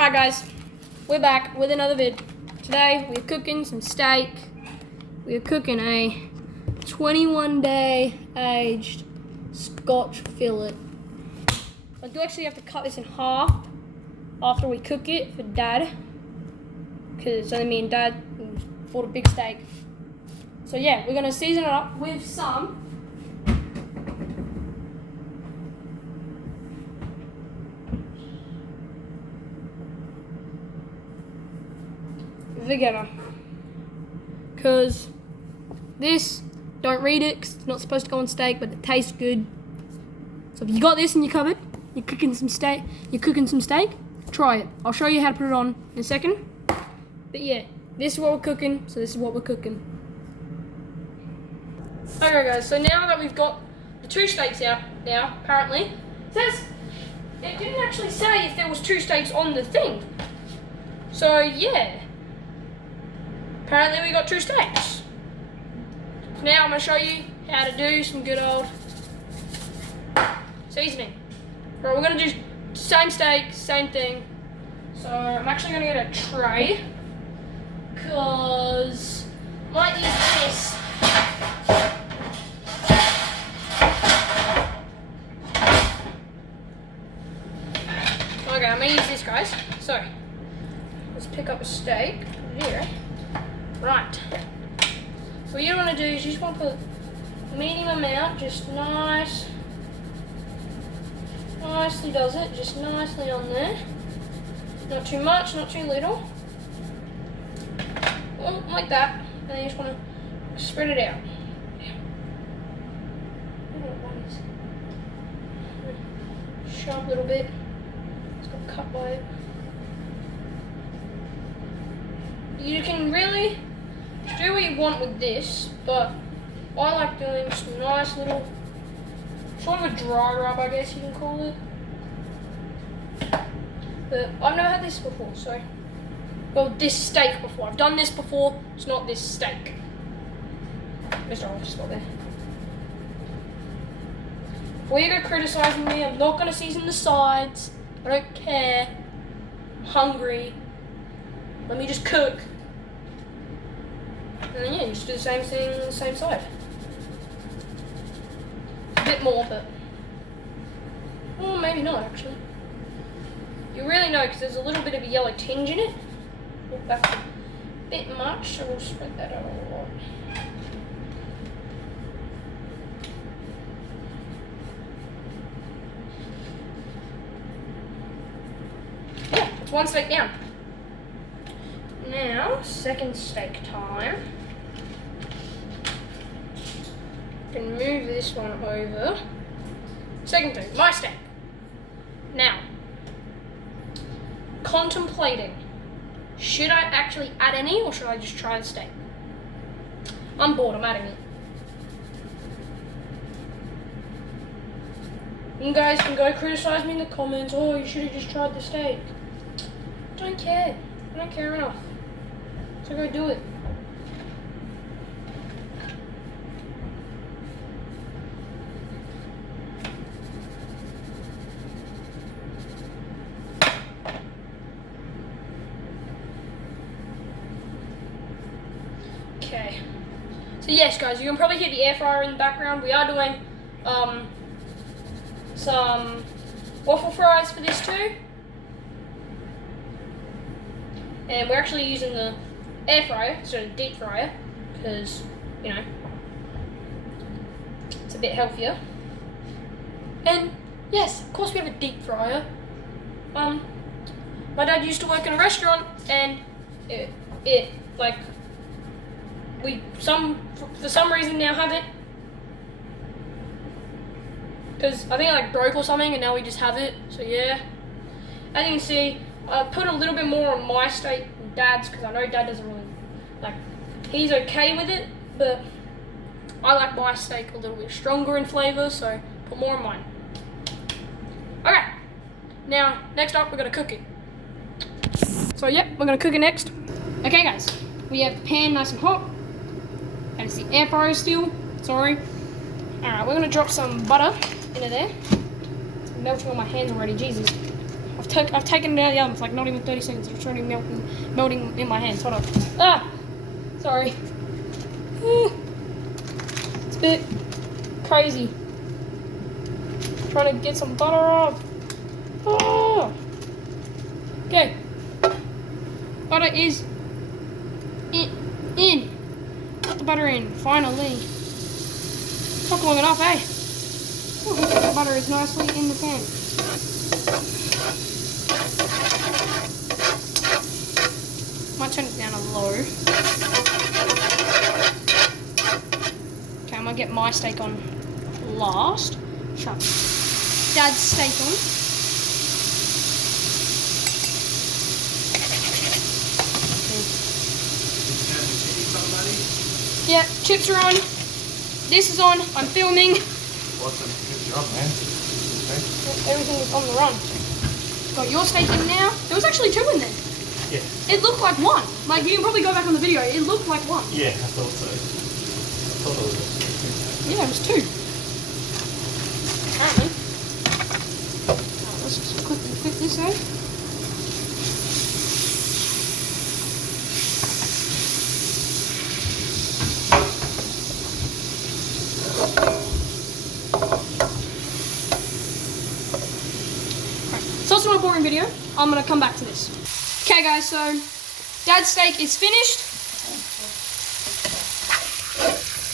Alright guys, we're back with another vid. Today we're cooking some steak. We're cooking a 21-day aged Scotch fillet. I do actually have to cut this in half after we cook it for Dad, because only me and Dad bought a big steak. So yeah, we're going to season it up with some Vegeta, because this, don't read it because it's not supposed to go on steak, but it tastes good. So if you got this in your cupboard, you're cooking some steak, try it. I'll show you how to put it on in a second. But yeah, this is what we're cooking, so this is what we're cooking. Okay guys, so now that we've got the two steaks out now, apparently, it didn't actually say if there was two steaks on the thing. So yeah. Apparently we got two steaks. So now I'm going to show you how to do some good old seasoning. Right, we're going to do same steak, same thing. So I'm actually going to get a tray, because I might use this. Okay, I'm going to use this, guys. So let's pick up a steak here. Right, so what you want to do is you just want to put a medium amount, just nicely does it, just nicely on there. Not too much, not too little. Well, like that, and then you just want to spread it out. Sharp little bit, it's got cut by it. You can really do what you want with this, but I like doing some nice little, sort of a dry rub, I guess you can call it. But I've never had this before, so, well, this steak before. I've done this before, it's not this steak. Mr. Office got there. Before you go criticising me, I'm not going to season the sides. I don't care. I'm hungry. Let me just cook. And then yeah, you just do the same thing on the same side. A bit more, but well, maybe not actually. You really know, because there's a little bit of a yellow tinge in it. That's a bit much, so we'll spread that out a lot. Yeah, it's one steak down. Now, second steak time. I can move this one over. Second thing, my steak. Now, contemplating, should I actually add any, or should I just try the steak? I'm bored, I'm adding it. You guys can go criticize me in the comments, oh, you should have just tried the steak. Don't care. I don't care enough. So go do it. Okay. So yes, guys, you can probably hear the air fryer in the background. We are doing some waffle fries for this too. And we're actually using the air fryer, so deep fryer, because, you know, it's a bit healthier. And yes, of course we have a deep fryer. My dad used to work in a restaurant, and it like, for some reason now have it, because I think it like broke or something, and now we just have it, so yeah. As you can see, I put a little bit more on my steak than Dad's, because I know Dad doesn't really, like, he's okay with it, but I like my steak a little bit stronger in flavour, so put more on mine. Okay, now, next up, we're going to cook it. So, yep, we're going to cook it next. Okay, guys, we have the pan nice and hot, and it's the air fryer still, sorry. Alright, we're going to drop some butter into there. It's melting on my hands already, Jesus. I've taken it out of the oven for like not even 30 seconds. It's already melting in my hands. Hold on. Ah! Sorry. It's a bit crazy. Trying to get some butter off. Oh! Okay. Butter is in. Put the butter in, finally. Took long enough, eh? Oh, the butter is nicely in the pan. Might turn it down a low. Okay, I'm gonna get my steak on last. Chuck Dad's steak on. Yeah, chips are on. This is on. I'm filming. Awesome. Good job, man. Okay. Everything is on the run. Got your steak in now. There was actually 2 in there. Yeah. It looked like 1. Like, you can probably go back on the video. It looked like 1. Yeah, I thought so. I thought it was. Yeah, it was 2. Apparently. Let's just quickly fit this out. So it's not a boring video. I'm going to come back to this. Okay guys, so Dad's steak is finished.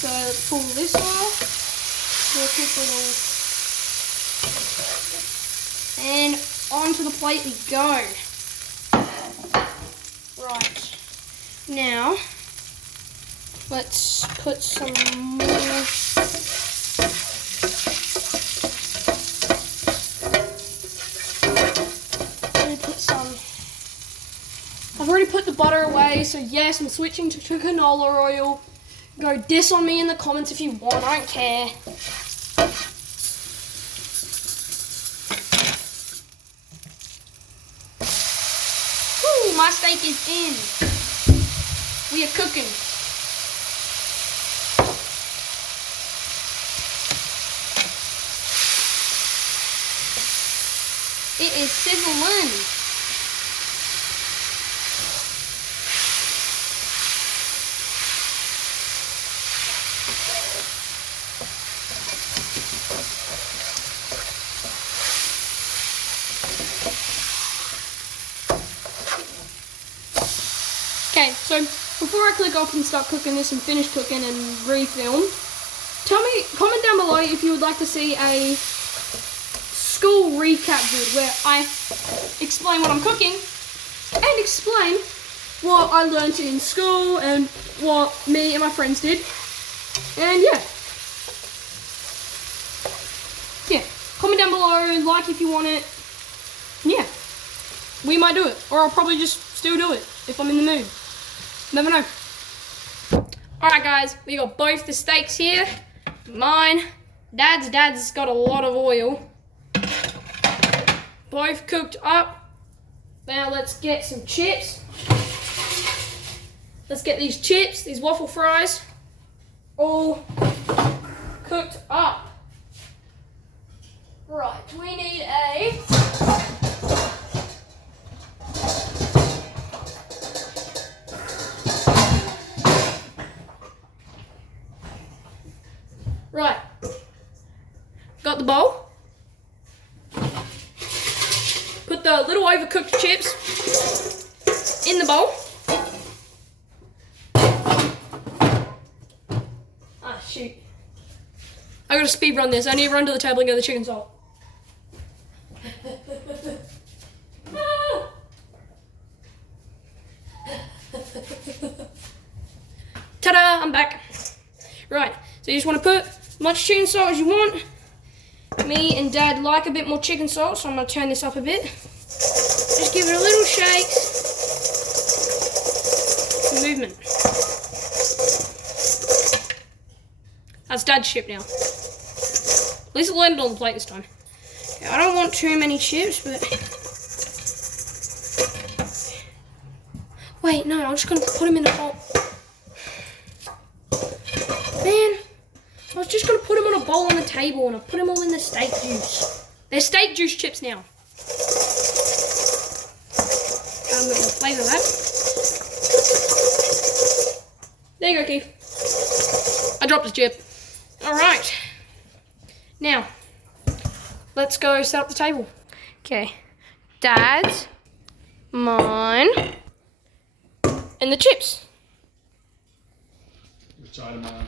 So let's pull this off. Do a quick little... And onto the plate we go. Right. Now, let's put some more... I've already put the butter away, so yes, I'm switching to canola oil. Go diss on me in the comments if you want, I don't care. Woo, my steak is in. We are cooking. It is sizzling. Okay, so before I click off and start cooking this and finish cooking and refilm, comment down below if you would like to see a school recap vid where I explain what I'm cooking and explain what I learned in school and what me and my friends did. And yeah. Yeah, comment down below, like if you want it. Yeah, we might do it, or I'll probably just still do it if I'm in the mood. Never know. Alright guys, we got both the steaks here. Mine. Dad's got a lot of oil. Both cooked up. Now let's get some chips. Let's get these chips, these waffle fries, all cooked up. Right, we need a... Right, got the bowl. Put the little overcooked chips in the bowl. Ah, shoot. I gotta speed run this. I need to run to the table and get the chicken salt. Ta-da, I'm back. Right, so you just want to put as much chicken salt as you want. Me and Dad like a bit more chicken salt, so I'm going to turn this up a bit. Just give it a little shake. Some movement. That's Dad's chip now. At least it landed on the plate this time. Okay, I don't want too many chips, but... Wait, no, I'm just going to put them in the bowl. Man, I was just going to put them on a bowl on the table and I put them all in the steak juice. They're steak juice chips now. laser that. There you go, Keith. I dropped the chip. Alright. Now, let's go set up the table. Okay. Dad's, mine, and the chips. Which item am I on?